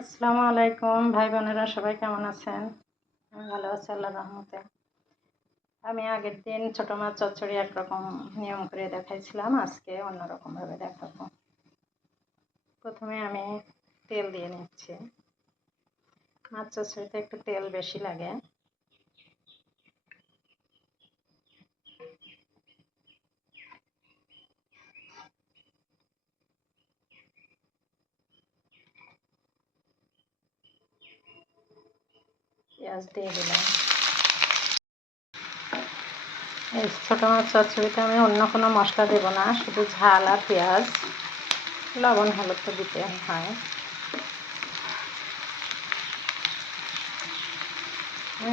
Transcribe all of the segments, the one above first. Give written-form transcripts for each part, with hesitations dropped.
আসসালামু আলাইকুম ভাই বোনেরা, সবাই কেমন আছেন? আমি ভালো আছি আল্লাহর রহমতে। আমি আগের দিন ছোট মাছ চচ্চড়ি একরকম নিয়ম করে দেখাইছিলাম, আজকে অন্যরকম ভাবে দেখাবো। প্রথমে আমি তেল দিয়ে নিচ্ছি। মাছ চচ্চড়িতে একটু তেল বেশি লাগে। পেঁয়াজ দিয়ে দিলাম। এই ছোট মাছ চচ্চড়িতে আমি অন্য কোনো মশলা দেবো না, শুধু ঝাল আর পেঁয়াজ, লবণ হলুদ তো দিতে হয়।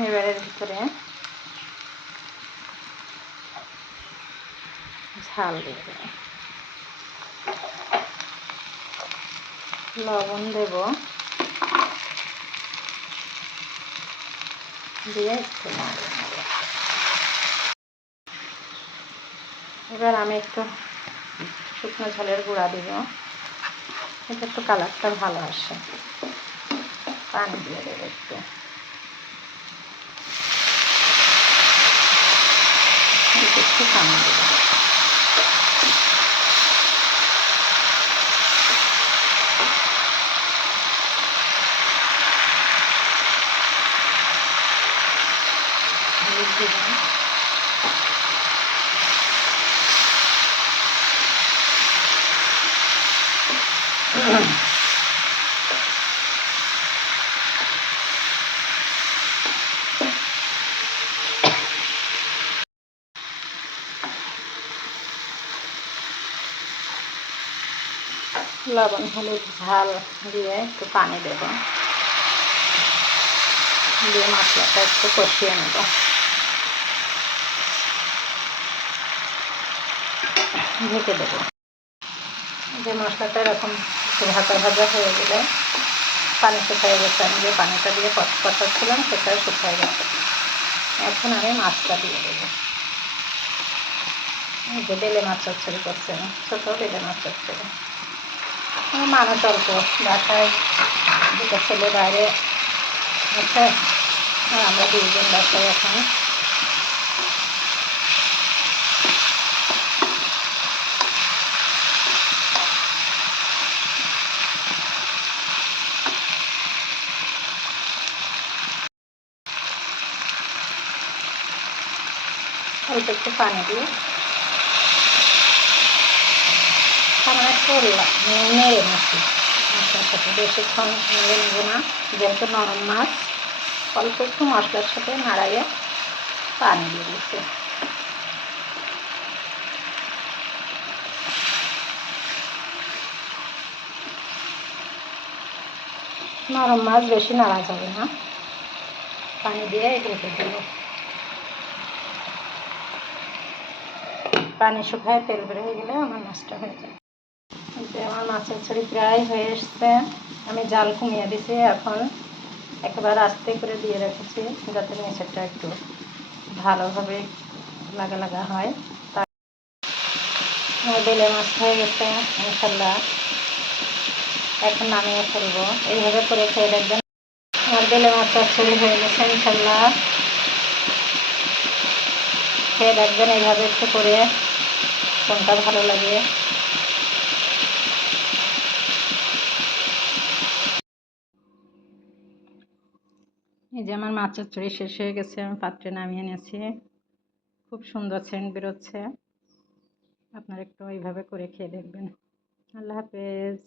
এবারের ভিতরে ঝাল দিয়ে দেবো, লবণ দেব, দিয়ে একটু নাড়িয়ে নেব। এবার আমি একটু শুকনো ঝালের গুঁড়া দিব, এটা একটু কালারটা ভালো আসে। পানি দিয়ে দেবো একটু পানি দেবো। হলুদ দিলাম, লবণ হলুদ ঝাল দিয়ে একটু পানি দেব, দিয়ে মশলাটা একটু কষিয়ে নেব। ঢেকে দেবো। যে মশলাটা এরকম একটু ভাজা ভাজা হয়ে গেলে পানি শুকিয়ে গেছে, আমি যে পানিটা দিয়ে কষাচ্ছিলাম সেটা শুকিয়ে গেছে। এখন আমি মাছটা দিয়ে দেবো। এই যে বেলে মাছ চচ্চড়ি করছে, ছোটো বেলে মাছ চচ্চড়ি। মানুষ অল্প, বাসায় দুটো ছেলে বাইরে আছে আর আমরা দুইজন বাসায় এখন। অল্প একটু পানি দিয়ে সামনে একটু নেড়ে নিচ্ছি মশলার সাথে, বেশিক্ষণ নেড়ে নেব না, যেহেতু নরম মাছ। অল্প একটু মশলার সাথে নাড়াইয়ে পানি দিয়ে দিচ্ছি। নরম মাছ বেশি নাড়া যাবে না, পানি দিয়ে ঢেকে দেব। পানি শুকায় তেল বের হয়ে গেলে আমার মাছটা হয়ে যাবে। আমার মাছের ছড়ি প্রায় হয়ে এসছে, আমি জাল কমিয়ে দিছি। এখন একেবারে আস্তে করে দিয়ে রেখেছি যাতে নিচেরটা একটু ভালোভাবে লাগা লাগা হয়। আমার বেলে মাছ হয়ে গেছে ইনশাল্লাহ, এখন নামিয়ে ফেলবো। এইভাবে করে খেয়ে দেখবেন। আমার বেলে মাছ চচ্চড়ি হয়ে গেছে ইনশাল্লাহ, খেয়ে দেখবেন এইভাবে একটু করে, কোনটা ভালো লাগে। এই যে আমার মাছ চচ্চড়ি শেষ হয়ে গেছে, আমি পাত্রে নামিয়ে নিয়েছি। খুব সুন্দর সেন্ট বেরোচ্ছে। আপনারা একটু এইভাবে করে খেয়ে দেখবেন। আল্লাহ হাফেজ।